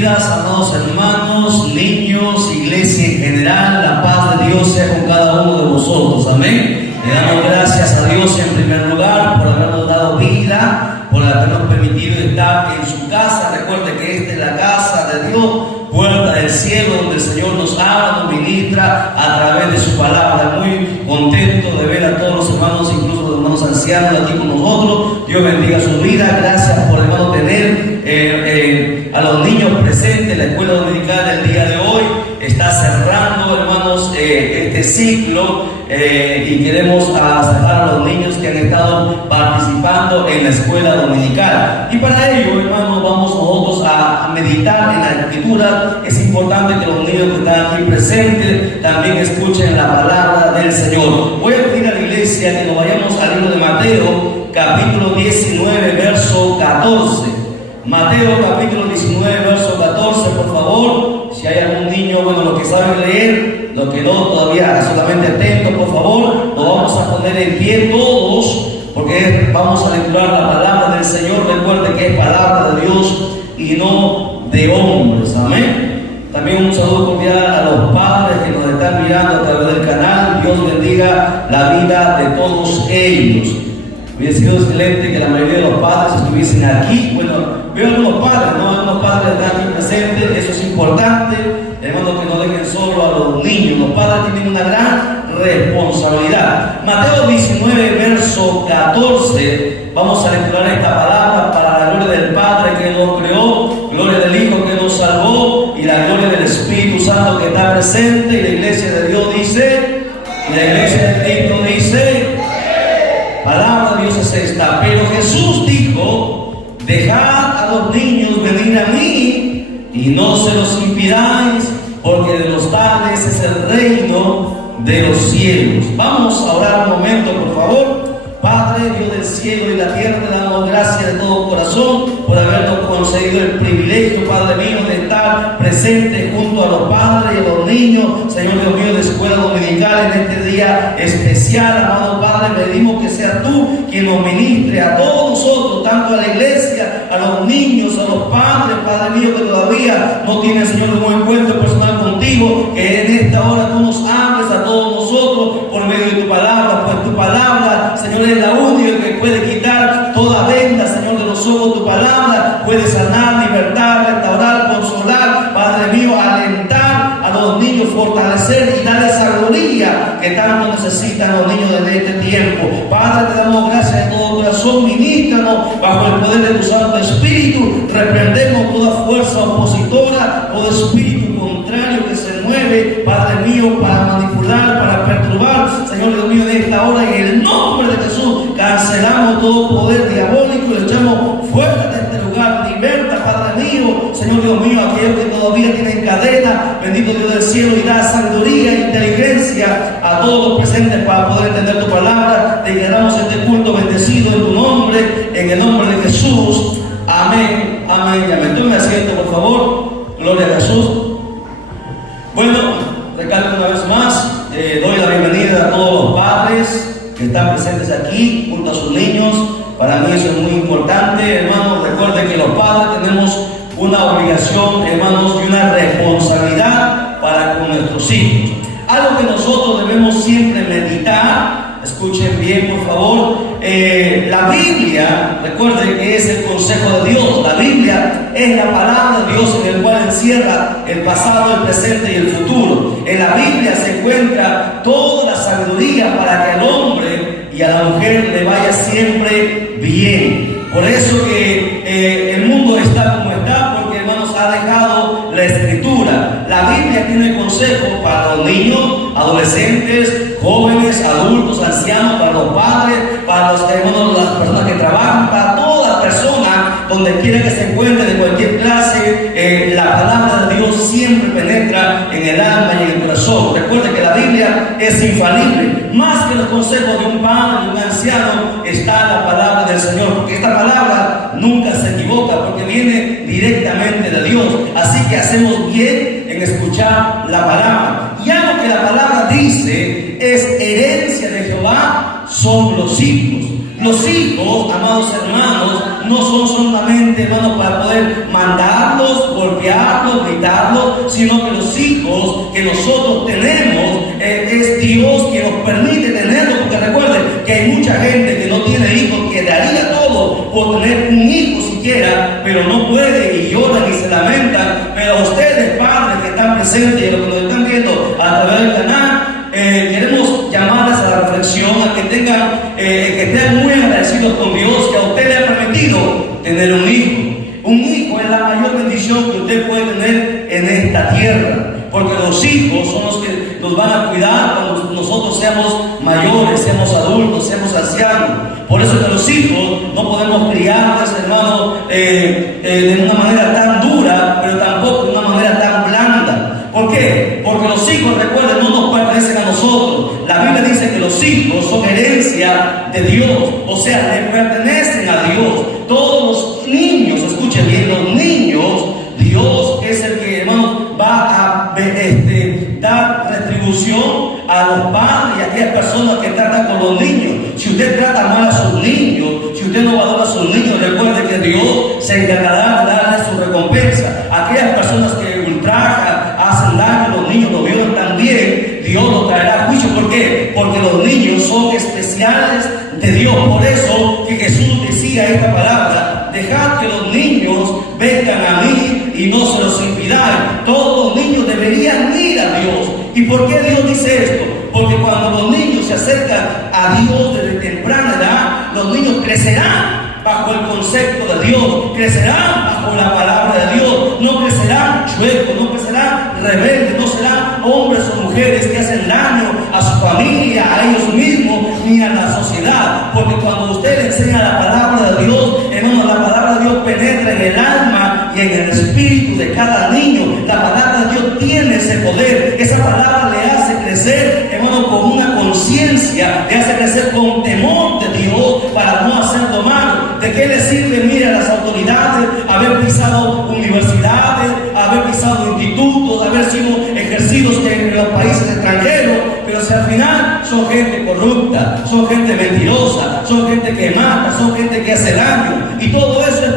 bienvenidas, amados hermanos, niños, iglesia en general. La paz de Dios sea con cada uno de vosotros, amén. Le damos gracias a Dios en primer lugar por habernos dado vida, por habernos permitido estar en su casa. Recuerde que esta es la casa de Dios, puerta del cielo, donde el Señor nos habla, nos ministra a través de su palabra. Muy contento de ver a todos los hermanos, incluso los hermanos ancianos aquí con nosotros. Dios bendiga su vida. Gracias por, hermano, tener a los niños presentes. La escuela dominical del día de hoy está cerrando, hermanos, este ciclo y queremos sacar a los niños que han estado participando en la escuela dominical. Y para ello, hermanos, vamos nosotros a meditar en la escritura. Es importante que los niños que están aquí presentes también escuchen la palabra del Señor. Voy a pedir a la iglesia que nos vayamos al libro de Mateo, capítulo 19, verso 14. Mateo capítulo 19, verso 14, por favor. Si hay algún niño, bueno, los que saben leer, los que no, todavía solamente atentos, por favor. Nos vamos a poner en pie todos, porque vamos a lecturar la palabra del Señor. Recuerde que es palabra de Dios y no de hombres, amén. También un saludo cordial a los padres que nos están mirando a través del canal. Dios bendiga la vida de todos ellos. Hubiera sido excelente que la mayoría de los padres estuviesen aquí. Bueno, veo algunos padres, ¿no? Algunos padres están aquí presentes, eso es importante. Hermanos, que no dejen solo a los niños. Los padres tienen una gran responsabilidad. Mateo 19, verso 14. Vamos a lecturar esta palabra para la gloria del Padre que nos creó, gloria del Hijo que nos salvó y la gloria del Espíritu Santo que está presente. Y la iglesia de Dios dice, y la iglesia de Cristo dice, palabra de Dios es esta. Pero Jesús dijo: dejad a los niños venir a mí y no se los impidáis, porque de los tales es el reino de los cielos. Vamos a orar un momento, por favor. Padre, Dios del cielo y la tierra, te damos gracias de todo corazón por habernos concedido el privilegio, Padre mío, de estar presente junto a los padres y a los niños, Señor Dios mío, de escuela dominical en este día especial. Amado Padre, pedimos que seas tú quien nos ministre a todos nosotros, tanto a la iglesia, a los niños, a los padres, Padre mío, que todavía no tienen, Señor, un encuentro personal contigo, que en esta hora tú nos hables a todos nosotros por medio de tu palabra, pues tu palabra, Señor, es la única que puede quitar toda venda, Señor, de los ojos. Tu palabra puede sanar, libertar, restaurar, consolar, Padre mío, alentar a los niños, fortalecer y darles sabiduría que tanto necesitan los niños desde este tiempo. Padre, te damos gracias de todo corazón. Ministranos bajo el poder de tu Santo Espíritu. Reprendemos toda fuerza opositora, todo espíritu contrario que se mueve, Padre mío, para manipular, para perturbar, Señor Dios mío, en esta hora, en el nombre de Jesús, cancelamos todo poder diabólico y lo echamos fuera de este lugar. Liberta, Padre mío, Señor Dios mío, aquellos que todavía tienen cadena, bendito Dios del cielo, y da sabiduría e inteligencia a todos los presentes para poder entender tu palabra. Te quedamos este culto bendecido en tu nombre, en el nombre de Jesús. Amén, amén y amén. Tome asiento, por favor. Gloria a Jesús. Bueno, recalco una vez más, doy la bienvenida a todos los padres que están presentes aquí junto a sus niños. Para mí eso es muy importante, hermanos. Recuerden que los padres tenemos una obligación, hermanos, y una responsabilidad para con nuestros hijos. Algo que nosotros debemos siempre meditar. Escuchen bien, por favor. La Biblia, recuerden que es el consejo de Dios. La Biblia es la palabra de Dios en el cual encierra el pasado, el presente y el futuro. En la Biblia se encuentra toda la sabiduría para que al hombre y a la mujer le vaya siempre bien. Por eso que el mundo está como está, porque, hermanos, ha dejado la Escritura. La Biblia tiene consejos para los niños, adolescentes, jóvenes, adultos, ancianos, para los padres, para los hermanos, las personas que trabajan, para toda persona, donde quiera que se encuentre, de cualquier clase. La palabra de Dios siempre penetra en el alma y en el corazón. Recuerde que la Biblia es infalible. Más que los consejos de un padre, de un anciano, está la palabra del Señor, porque esta palabra nunca se equivoca, porque viene directamente de Dios. Así que hacemos bien en escuchar la palabra. Y algo que la palabra dice es: herencia de Jehová son los hijos. Los hijos, amados hermanos, no son solamente, hermano, para poder mandarlos, golpearlos, gritarlos, sino que los hijos que nosotros tenemos es Dios quien nos permite tenerlos, porque recuerden que hay mucha gente que no tiene hijos, que daría todo por tener un hijo siquiera, pero no puede, y lloran y se lamentan. Pero a ustedes, padres que están presentes y los que nos están viendo a través del canal, queremos llamarles a la reflexión, a que tengan, que estén muy agradecidos con Dios, que a usted le ha permitido tener un hijo. Un hijo es la mayor bendición que usted puede tener en esta tierra, porque los hijos son los que nos van a cuidar cuando nosotros seamos mayores, seamos adultos, seamos ancianos. Por eso que los hijos no podemos criarlos, hermano, de una manera tan dura, pero tampoco de una manera tan blanda. ¿Por qué? Porque los hijos, recuerden, no nos pertenecen a nosotros. La Biblia dice que los hijos son herencia de Dios, o sea, le pertenecen a Dios. Todos los niños, escuchen bien, los niños, Dios es el que, hermano, va a dar retribución a los padres y a aquellas personas que tratan con los niños. Si usted trata mal a sus niños, si usted no valora a sus niños, recuerde que Dios se encargará de darle su recompensa. Aquellas personas que ultrajan, hacen daño a los niños, los violan también, Dios los traerá a juicio. ¿Por qué? Porque los niños son especiales de Dios. Por eso que Jesús decía esta palabra: dejad que los niños vengan a mí y no se los impidáis. Todos los niños deberían ir a Dios. ¿Y por qué Dios dice esto? Porque cuando los niños se acercan a Dios desde temprana edad, los niños crecerán bajo el concepto de Dios, crecerán bajo la palabra de Dios, no crecerán chuecos, no crecerán rebeldes, no serán hombres o mujeres que hacen daño a su familia, a ellos mismos, ni a la sociedad. Porque cuando usted le enseña la palabra de Dios, hermano, la palabra de Dios penetra en el alma y en el espíritu de cada niño. La palabra de Dios tiene ese poder. Esa palabra le hace crecer, hermano, con una conciencia, le hace crecer con temor de Dios para no hacer lo malo. ¿De qué le sirve, mire, a las autoridades haber pisado universidades, haber pisado institutos, haber sido ejercidos en los países extranjeros, pero si al final son gente corrupta, son gente mentirosa, son gente que mata, son gente que hace daño? Y todo eso es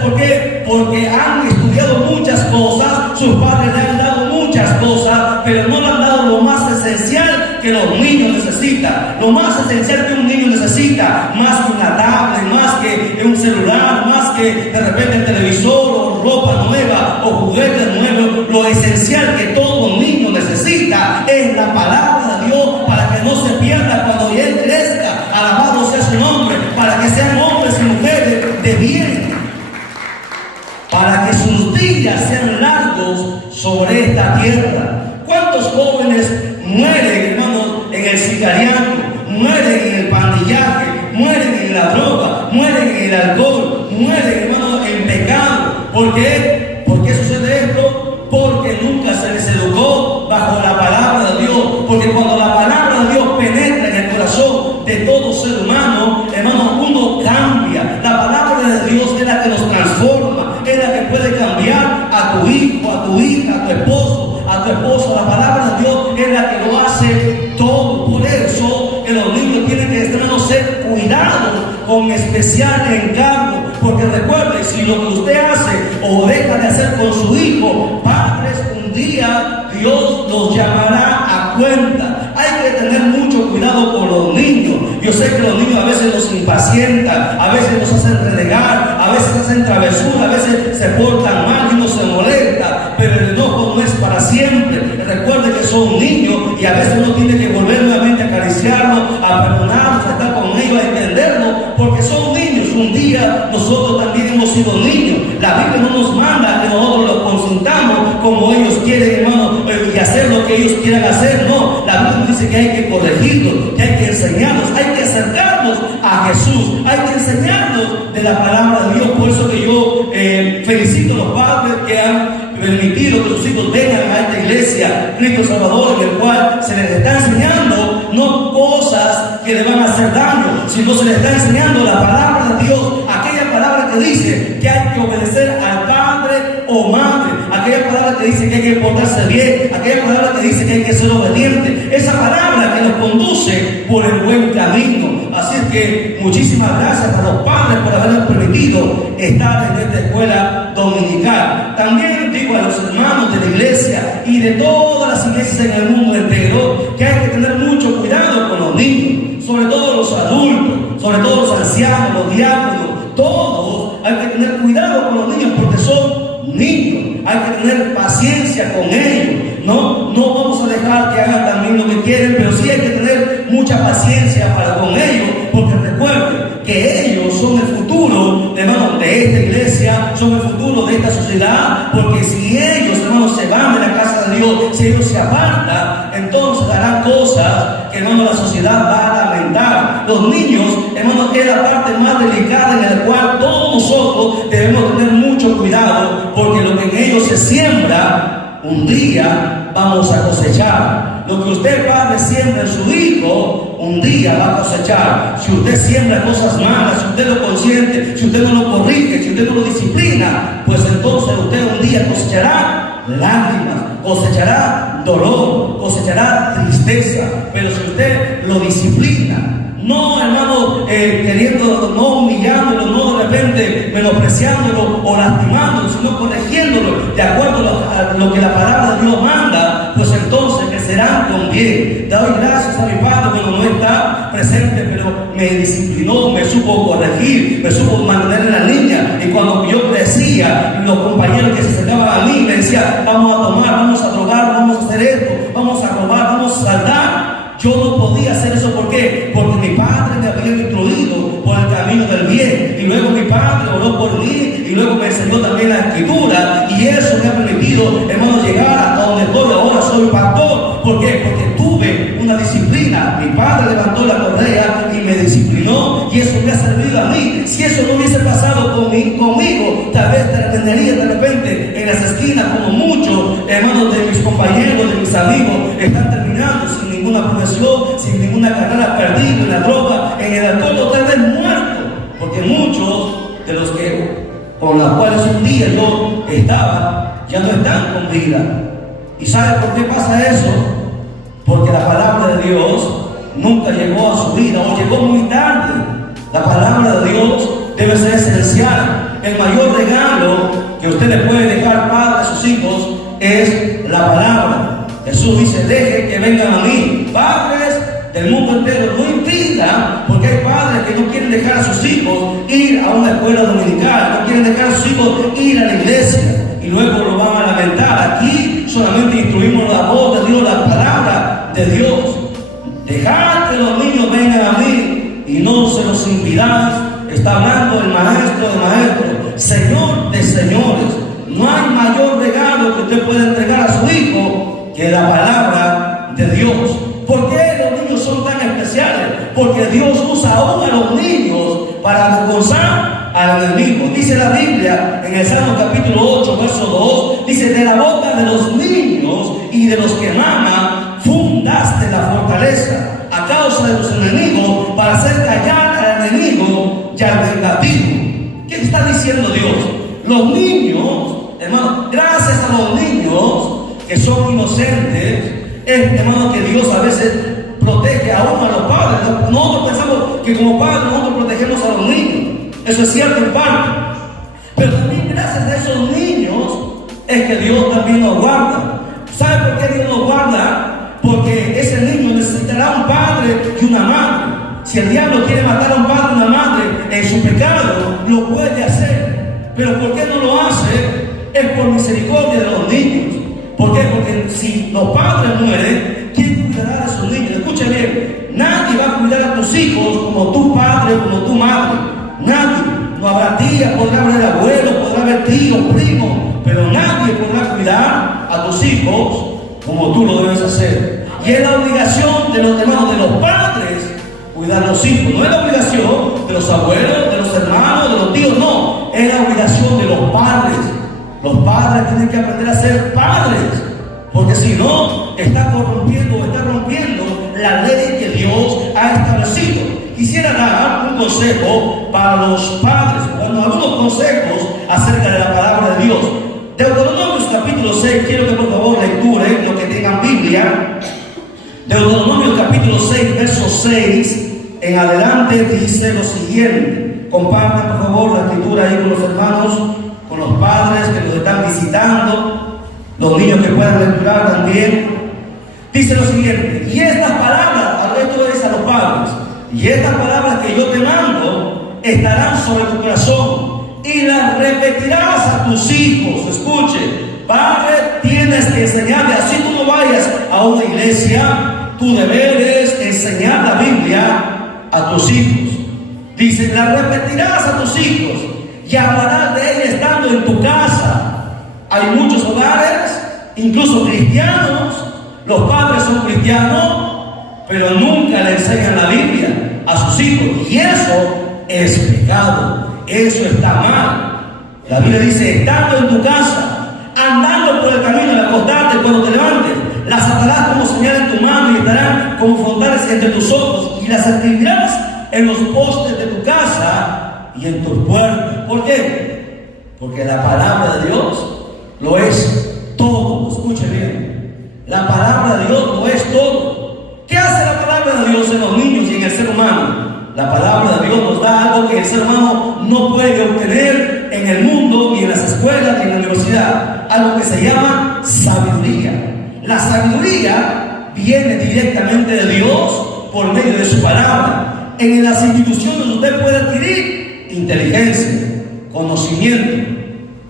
porque han estudiado muchas cosas, sus padres le han dado muchas cosas, pero no le han dado lo más esencial que los niños necesitan. Lo más esencial que un niño necesita, más que una tablet, más que un celular, más que de repente el televisor o ropa nueva o juguetes nuevos, lo esencial que todo niño necesita es la palabra de Dios, para que no se pierda cuando él crezca. Alabado sea su nombre, para que sean hombres y mujeres de bien, para que sus días sean largos sobre esta tierra. ¿Cuántos jóvenes mueren, hermano, en el sicariato, mueren en el pandillaje, mueren en la droga, mueren en el alcohol, mueren, hermano, en pecado? ¿Por qué? ¿Por qué sucede esto? Porque nunca se les educó bajo la palabra de Dios. Porque cuando la palabra de Dios penetra en el corazón de todo ser humano, hermano, uno cambia. La palabra de Dios es la que nos transforma, es la que puede cambiar a tu hijo, a tu hija, a tu esposo, a tu esposa. La palabra de Dios es la que lo hace todo. Por eso que los niños tienen que ser cuidados con especial encargo. Porque recuerde, si lo que usted hace o deja de hacer con su hijo, padres, un día Dios los llamará a cuenta. Hay que tener mucho cuidado con los niños. Yo sé que los niños a veces nos impacientan, a veces nos hacen renegar, a veces hacen travesura, a veces se portan mal y uno se molesta, pero el enojo no es para siempre. Recuerde que son niños y a veces uno tiene que volver nuevamente a acariciarlos, a perdonarlos, a estar con ellos, a entenderlos, porque son niños. Un día nosotros también hemos sido niños. La Biblia no nos manda que nosotros los consintamos como ellos quieren, hermano, y hacer lo que ellos quieran hacer. No, la Biblia dice que hay que corregirlos, que hay que enseñarlos, hay que acercarlos a Jesús, hay que enseñarlos de la palabra de Dios. Por eso que yo felicito a los padres que han permitido que sus hijos vengan a esta iglesia Cristo Salvador, en el cual se les está enseñando no cosas que le van a hacer daño, sino se les está enseñando la palabra de Dios, aquella palabra que dice que hay que obedecer al padre o madre, aquella palabra que dice que hay que portarse bien, aquella palabra que dice que hay que ser obediente, esa palabra que nos conduce por el buen camino. Así que muchísimas gracias a los padres por habernos permitido estar en esta escuela dominical. También digo a los hermanos de la iglesia y de todas las iglesias en el mundo entero que hay que tener mucho cuidado con los niños, sobre todo los adultos, sobre todo los ancianos, los diáconos, todos hay que tener cuidado con los niños porque son niños, hay que tener paciencia con ellos. No vamos a dejar que hagan también lo que quieren, pero sí hay que tener mucha paciencia para con ellos, porque recuerden que ellos son el futuro, hermanos, de esta iglesia, son el futuro de esta sociedad, porque si ellos, hermanos, se van de la casa de Dios, si ellos se apartan, entonces harán cosas que, hermanos, la sociedad va a lamentar. Los niños, hermanos, es la parte más delicada en la cual todos nosotros debemos tener mucho cuidado, porque lo que en ellos se siembra, un día vamos a cosechar. Lo que usted, padre, siembra en su hijo, un día va a cosechar. Si usted siembra cosas malas, si usted lo consiente, si usted no lo corrige, si usted no lo disciplina, pues entonces usted un día cosechará lágrimas, cosechará dolor, cosechará tristeza. Pero si usted lo disciplina, no, hermano, queriendo, no humillándolo, no de repente menospreciándolo o lastimándolo, sino corrigiéndolo de acuerdo a lo que la palabra de Dios manda, pues entonces crecerán con bien. Doy gracias a mi padre cuando no está presente, pero me disciplinó, me supo corregir, me supo mantener en la línea. Y cuando yo crecía, los compañeros que se acercaban a mí me decían: vamos a tomar, vamos a drogar, vamos a hacer esto, vamos a robar, vamos a saltar. Yo no podía hacer eso. ¿Por qué? Porque mi padre me había instruido por el camino del bien. Y luego mi padre oró por mí. Y luego me enseñó también la escritura. Y eso me ha permitido, hermano, llegar hasta donde estoy ahora. Soy pastor. ¿Por qué? Porque tuve una disciplina. Mi padre levantó la correa y me disciplinó. Y eso me ha servido a mí. Si eso no hubiese pasado conmigo, tal vez terminaría de repente en las esquinas, como muchos hermanos de mis compañeros, de mis amigos, están terminando sin ninguna profesión, sin ninguna carrera, perdido en la droga, en el alcohol, totalmente muerto. Porque muchos de los que con los cuales un día yo estaba, ya no están con vida. ¿Y sabe por qué pasa eso? Porque la palabra de Dios nunca llegó a su vida, o llegó muy tarde. La palabra de Dios debe ser esencial. El mayor regalo que usted le puede dejar, padre, a sus hijos es la palabra. Jesús dice: deje que vengan a mí. Padres del mundo entero, no impidan, porque hay padres que no quieren dejar a sus hijos ir a una escuela dominical, no quieren dejar a sus hijos ir a la iglesia, y luego lo van a lamentar. Aquí solamente instruimos la voz de Dios, la palabra de Dios. Dejad que los niños vengan a mí y no se los impidáis. Está hablando el maestro de maestros, Señor de señores. No hay mayor regalo que usted pueda entregar a su hijo que la palabra de Dios. ¿Por qué los niños son tan especiales? Porque Dios usa aún a los niños para avergonzar al enemigo. Dice la Biblia en el Salmo capítulo 8, verso 2, dice: de la boca de los niños y de los que maman fundaste la fortaleza a causa de los enemigos, para hacer callar al enemigo y al vengativo. ¿Qué está diciendo Dios? Los niños, hermano, gracias a los niños que son inocentes, hermano, que Dios a veces protege aún a los padres. Nosotros pensamos que como padres nosotros protegemos a los niños. Eso es cierto en parte. Pero también gracias a esos niños es que Dios también nos guarda. ¿Sabe por qué Dios nos guarda? Porque ese niño necesitará un padre y una madre. Si el diablo quiere matar a un padre y una madre en su pecado, lo puede hacer. Pero ¿por qué no lo hace? Es por misericordia de los niños. ¿Por qué? Porque si los padres mueren, ¿quién cuidará de sus niños? Escucha bien, nadie va a cuidar a tus hijos como tu padre, como tu madre. Nadie. No habrá tía, podrá haber abuelo, podrá haber tío, primo, pero nadie podrá cuidar a tus hijos como tú lo debes hacer. Y es la obligación de los hermanos, de los padres, cuidar a los hijos. No es la obligación de los abuelos, de los hermanos, de los tíos, no. Es la obligación de los padres. Los padres tienen que aprender a ser padres, porque si no, está corrompiendo o está rompiendo la ley que Dios ha establecido. Quisiera dar un consejo para los padres, algunos consejos acerca de la palabra de Dios. Deuteronomios capítulo 6, quiero que por favor lecturen los que tengan Biblia. Deuteronomio capítulo 6, verso 6 en adelante dice lo siguiente. Compartan por favor la escritura ahí con los hermanos, con los padres que nos están visitando, los niños que puedan lecturar también. Dice lo siguiente: y estas palabras, esto es a los padres, y estas palabras que yo te mando estarán sobre tu corazón y las repetirás a tus hijos. Escuche, padre, tienes que enseñarle, así tú no vayas a una iglesia, tu deber es enseñar la Biblia a tus hijos. Dice, las repetirás a tus hijos y hablarás de ella estando en tu casa. Hay muchos hogares, incluso cristianos, los padres son cristianos, pero nunca le enseñan la Biblia a sus hijos, y eso es pecado, eso está mal. La Biblia dice, estando en tu casa, andando por el camino al acostarte, cuando te levantes, las atarás como señal en tu mano y estarán como frontales entre tus ojos, y las escribirás en los postes de tu casa y en tus puertas. ¿Por qué? Porque la palabra de Dios lo es todo. Escuche bien, la palabra de Dios lo es todo. ¿Qué hace la palabra de Dios en los niños y en el ser humano? La palabra de Dios nos da algo que el ser humano no puede obtener en el mundo, ni en las escuelas, ni en la universidad. Algo que se llama sabiduría. La sabiduría viene directamente de Dios por medio de su palabra. En las instituciones usted puede adquirir inteligencia, conocimiento,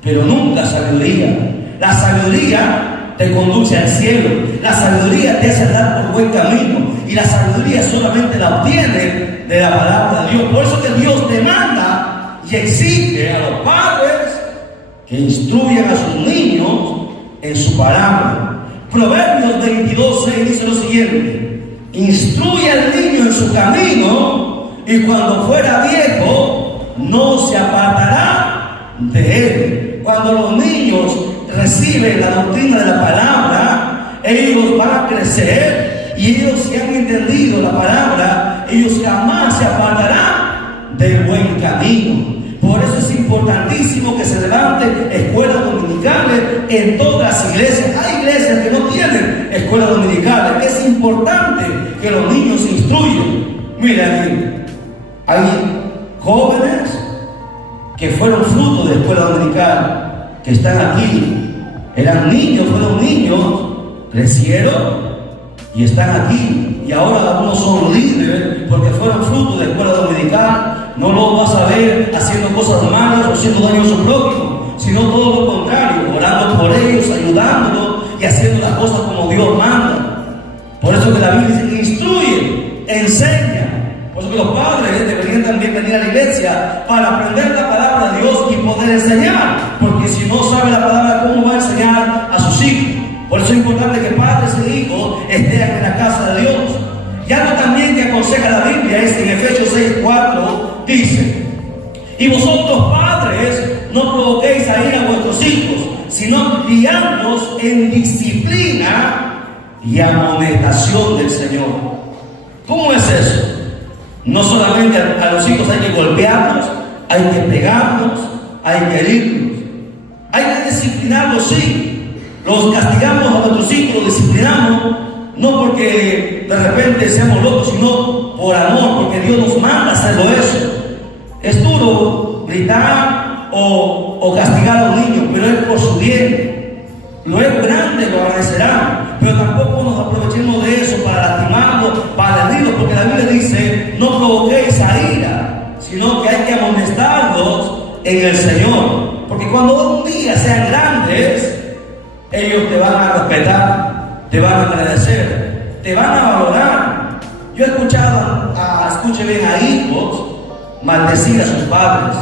pero nunca sabiduría. La sabiduría te conduce al cielo. La sabiduría te hace andar por buen camino. Y la sabiduría solamente la obtiene de la palabra de Dios. Por eso que Dios demanda y exige a los padres que instruyan a sus niños en su palabra. Proverbios 22:6 dice lo siguiente: instruye al niño en su camino, y cuando fuera viejo no se apartará de él. Cuando los niños reciben la doctrina de la palabra, ellos van a crecer, y ellos, si han entendido la palabra, ellos jamás se apartarán del buen camino. Por eso es importantísimo que se levanten escuelas dominicales en todas las iglesias. Hay iglesias que no tienen escuelas dominicales. Es importante que los niños se instruyan. Mira, hay jóvenes que fueron fruto de escuela dominical, que están aquí. Eran niños, fueron niños, crecieron y están aquí. Y ahora algunos son líderes porque fueron fruto de escuela dominical. No lo vas a ver haciendo cosas malas o haciendo daño a su prójimo, sino todo lo contrario, orando por ellos, ayudándolos y haciendo las cosas como Dios manda. Por eso que la Biblia dice: instruye, enseña. Por eso que los padres deberían también venir a la iglesia para aprender la palabra de Dios y poder enseñar, porque si no sabe la palabra, ¿cómo va a enseñar a sus hijos? Por eso es importante que padres e hijos estén en la casa de Dios. Y algo también que aconseja la Biblia es en Efesios 6:4 dice: y vosotros padres no provoquéis a ir a vuestros hijos, sino criadlos en disciplina y amonestación del Señor. ¿Cómo es eso? No solamente a los hijos hay que golpearlos, hay que pegarlos, hay que herirlos, hay que disciplinarlos, sí. Los castigamos a nuestros hijos, los disciplinamos, no porque de repente seamos locos, sino por amor, porque Dios nos manda a hacerlo eso. Es duro gritar o castigar a los niños, pero es por su bien. Luego grande lo agradecerán, pero tampoco nos aprovechemos de eso para lastimarlos, para herirlos, porque la Biblia dice: no provoquéis a ira, sino que hay que amonestarlos en el Señor. Porque cuando un día sean grandes, ellos te van a respetar, te van a agradecer, te van a valorar. Yo he escuchado, escuche bien, a hijos maldecir a sus padres.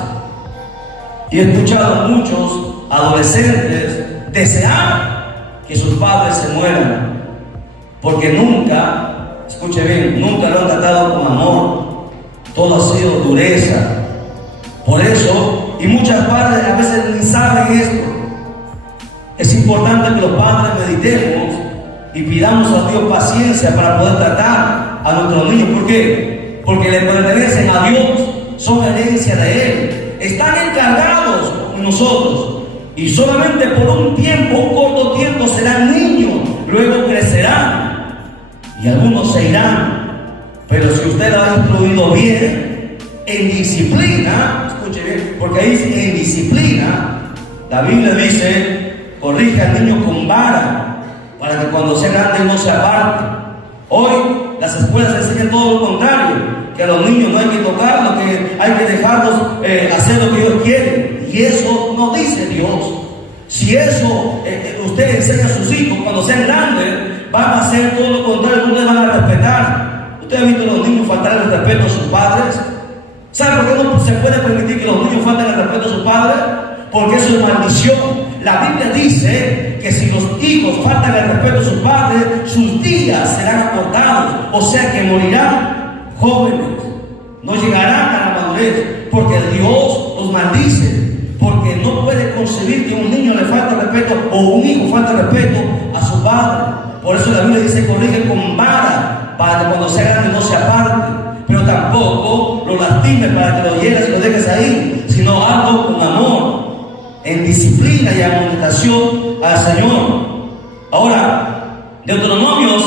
Y he escuchado a muchos adolescentes desear que sus padres se mueran, porque nunca, escuche bien, nunca lo han tratado con amor. Todo ha sido dureza. Por eso, y muchas padres a veces ni saben esto. Es importante que los padres meditemos y pidamos a Dios paciencia para poder tratar a nuestros niños. ¿Por qué? Porque le pertenecen a Dios, son herencia de Él. Están encargados con nosotros, Y solamente por un tiempo, un corto tiempo, serán niños, luego crecerán y algunos se irán. Pero si usted lo ha instruido bien, en disciplina, escuche bien, porque ahí dice en disciplina, la Biblia dice, corrige al niño con vara, para que cuando sea grande no se aparte. Hoy las escuelas enseñan todo lo contrario, que a los niños no hay que tocarlos, que hay que dejarlos hacer lo que Dios quiere. Y eso no dice Dios. Si eso usted enseña a sus hijos, cuando sean grandes, van a hacer todo lo contrario, no les van a respetar. ¿Usted ha visto a los niños faltar el respeto a sus padres? ¿Sabe por qué no se puede permitir que los niños falten el respeto a sus padres? Porque eso es maldición. La Biblia dice que si los hijos faltan el respeto a sus padres, sus días serán acortados, o sea que morirán jóvenes, no llegarán a la madurez, porque Dios los maldice, porque no puede concebir que un niño le falte el respeto o un hijo falte el respeto a su padre. Por eso la Biblia dice corrige con vara, para que cuando sea grande no se aparte, pero tampoco lo lastime para que lo hieras y lo dejes ahí, sino hazlo con amor, en disciplina y amonestación al Señor. Ahora, Deuteronomios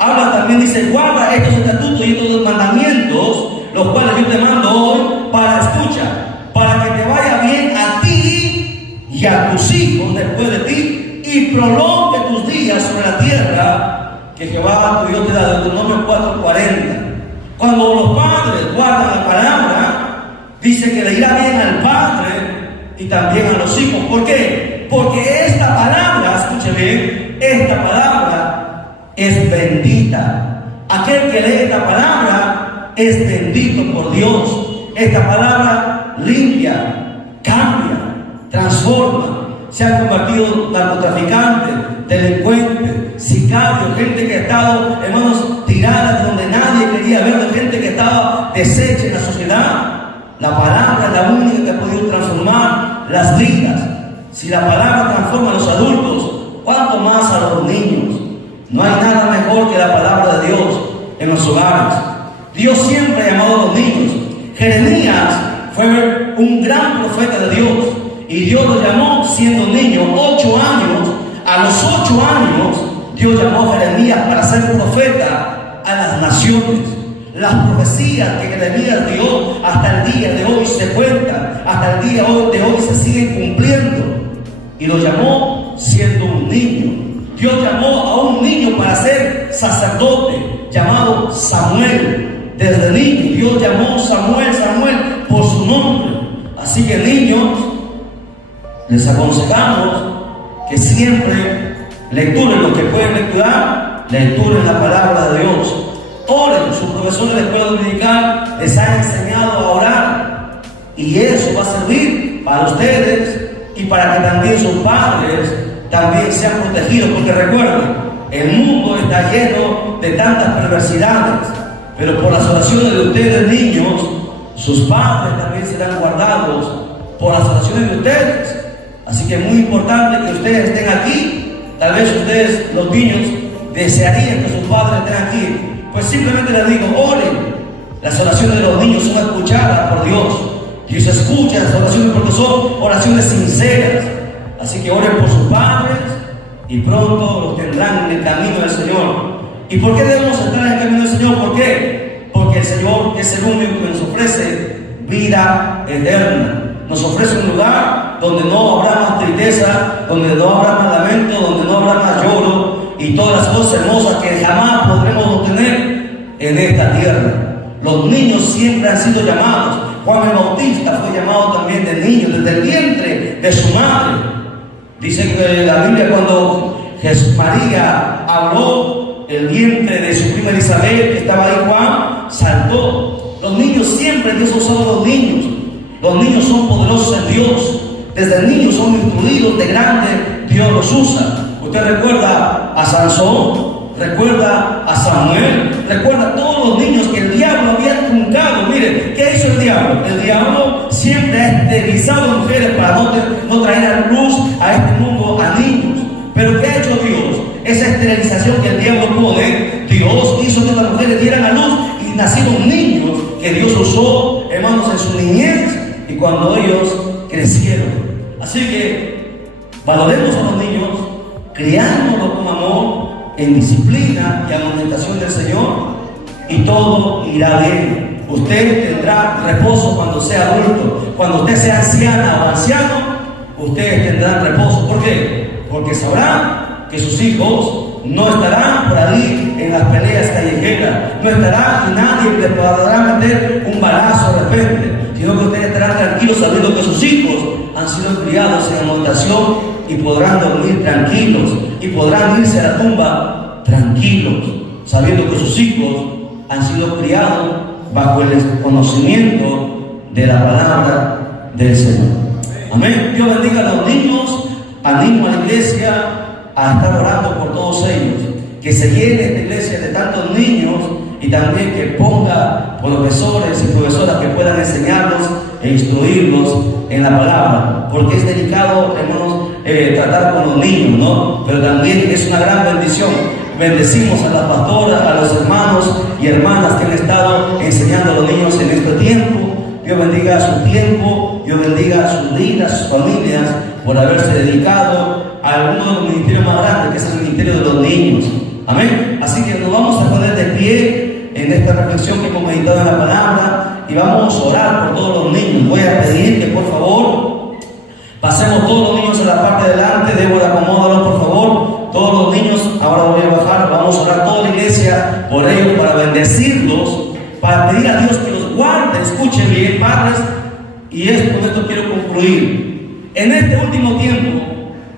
habla también, dice, guarda estos estatutos y estos mandamientos, los cuales yo te mando hoy para escuchar, para que te vaya bien a ti y a tus hijos después de ti, y prolongue tus días sobre la tierra que Jehová tu Dios te da. Deuteronomio 4:40. Cuando los padres guardan la palabra, dice que le irá bien al padre y también a los hijos. ¿Por qué? Porque esta palabra, escuche bien, esta palabra es bendita. Aquel que lee esta palabra es bendito por Dios. Esta palabra limpia, cambia, transforma. Se han convertido narcotraficantes, delincuentes, sicarios, gente que ha estado, hermanos, tirada donde nadie quería ver, gente que estaba deshecha en la sociedad. La palabra es la única que ha podido transformar las vidas. Si la palabra transforma a los adultos, ¿cuánto más a los niños? No hay nada mejor que la palabra de Dios en los hogares. Dios siempre ha llamado a los niños. Jeremías fue un gran profeta de Dios y Dios lo llamó siendo niño, 8 años. A los 8 años Dios llamó a Jeremías para ser profeta a las naciones. Las profecías que Jeremías dio hasta el día de hoy se cuentan, hasta el día de hoy se siguen cumpliendo. Y lo llamó siendo un niño. Dios llamó a un niño para ser sacerdote, llamado Samuel. Desde niño Dios llamó Samuel por su nombre. Así que niños, les aconsejamos que siempre lecturen lo que pueden lecturar, lecturen la palabra de Dios. Oren, sus profesores de la escuela dominical les han enseñado a orar, y eso va a servir para ustedes y para que también sus padres también sean protegidos, porque recuerden, el mundo está lleno de tantas perversidades, pero por las oraciones de ustedes niños, sus padres también serán guardados por las oraciones de ustedes. Así que es muy importante que ustedes estén aquí. Tal vez ustedes, los niños, desearían que sus padres estén aquí. Pues simplemente les digo, oren. Las oraciones de los niños son escuchadas por Dios. Dios escucha las oraciones porque son oraciones sinceras. Así que oren por sus padres y pronto los tendrán en el camino del Señor. ¿Y por qué debemos entrar en el camino del Señor? ¿Por qué? Porque el Señor es el único que nos ofrece vida eterna. Nos ofrece un lugar donde no habrá más tristeza, donde no habrá más lamento, donde no habrá más lloro y todas las cosas hermosas que jamás podremos obtener en esta tierra. Los niños siempre han sido llamados. Juan el Bautista fue llamado también de niño, desde el vientre de su madre. Dice que la Biblia, cuando María habló el vientre de su prima Elizabeth, que estaba ahí Juan, saltó. Los niños siempre, Dios ha usado a los niños. Los niños son poderosos en Dios. Desde niños son instruidos, de grande Dios los usa. Usted recuerda a Sansón, recuerda a Samuel, recuerda a todos los niños que el diablo había truncado. Mire, ¿qué hizo el diablo? El diablo siempre ha esterilizado a mujeres para no traer a luz a este mundo a niños. Pero ¿qué ha hecho Dios? Esa esterilización que el diablo pone, Dios hizo que las mujeres dieran a luz y nacieron niños que Dios usó, hermanos, en su niñez y cuando ellos crecieron. Así que Valoremos a los niños, criándolos con amor, en disciplina y amonestación del Señor, y todo irá bien. Usted tendrá reposo cuando sea adulto. Cuando usted sea anciana o anciano, ustedes tendrán reposo. ¿Por qué? Porque sabrán que sus hijos no estarán por ahí en las peleas callejeras, no estarán y nadie les podrá meter un balazo de repente, sino que ustedes estarán tranquilos sabiendo que sus hijos han sido criados en amonestación y podrán dormir tranquilos y podrán irse a la tumba tranquilos, sabiendo que sus hijos han sido criados bajo el conocimiento de la palabra del Señor. Amén. Dios bendiga a los niños, animo a la iglesia a estar orando por todos ellos, que se llene esta iglesia de tantos niños y también que ponga profesores y profesoras que puedan enseñarlos e instruirlos en la palabra, porque es delicado, hermanos, tratar con los niños, ¿no? Pero también es una gran bendición. Bendecimos a las pastoras, a los hermanos y hermanas que han estado enseñando a los niños en este tiempo. Dios bendiga su tiempo, Dios bendiga sus vidas, sus familias, por haberse dedicado a uno de los ministerios más grandes, que es el ministerio de los niños. Amén. Así que nos vamos a poner de pie en esta reflexión que hemos meditado en la palabra y vamos a orar por todos los niños. Voy a pedir que por favor pasemos todos los niños a la parte de delante. Débora, acomódalos por favor. Todos los niños, ahora voy a bajar, vamos a orar toda la iglesia por ellos, para bendecirlos, para pedir a Dios que los guarde. Escuchen bien, padres, y con esto quiero concluir. En este último tiempo,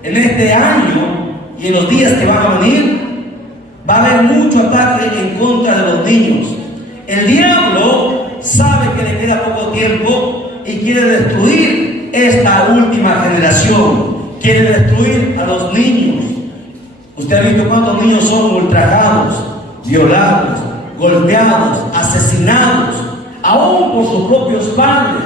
en este año y en los días que van a venir, va a haber mucho ataque en contra de los niños. El diablo sabe que le queda poco tiempo y quiere destruir esta última generación, quiere destruir a los niños. Usted ha visto cuántos niños son ultrajados, violados, golpeados, asesinados, aún por sus propios padres.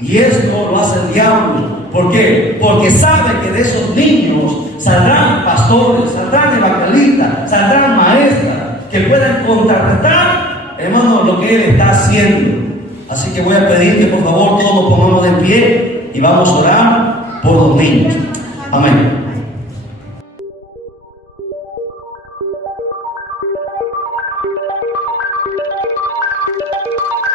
Y esto lo hace el diablo. ¿Por qué? Porque sabe que de esos niños saldrán pastores, saldrán evangelistas, saldrán maestras que puedan contrarrestar, hermano, lo que él está haciendo. Así que voy a pedir que por favor todos nos pongamos de pie y vamos a orar por los niños. Amén.